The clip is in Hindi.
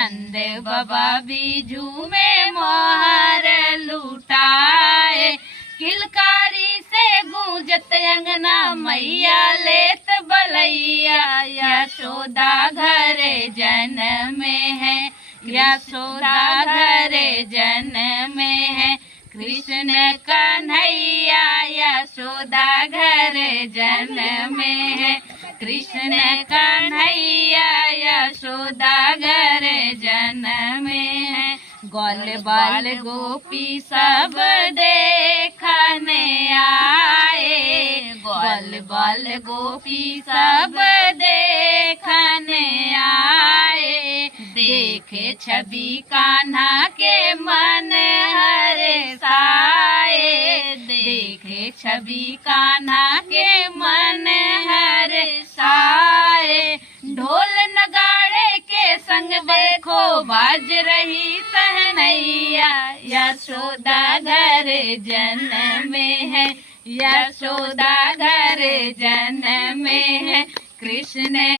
नंद बाबा बीजू में मोहर लुटाए, किलकारी से गूंजत अंगना मैया लेत बलैया। यशोदा घर जन्म है, यशोदा घर जन्म है, कृष्ण कन्हैया यशोदा घर जन्म है, कृष्ण कन्हैया यशोदा घर जन्म है। ग्वाल बाल गोपी सब देखने आए, ग्वाल बाल गोपी सब देखने आए, देखे छवि कान्हा के मन हर्षाए, देखे छवि कान्हा के मन हर्षाए। ढोल नगाड़े के संग देखो बाज रही सहनैया, यशोदा घर जन्म है, यशोदा घर जन्म है, कृष्ण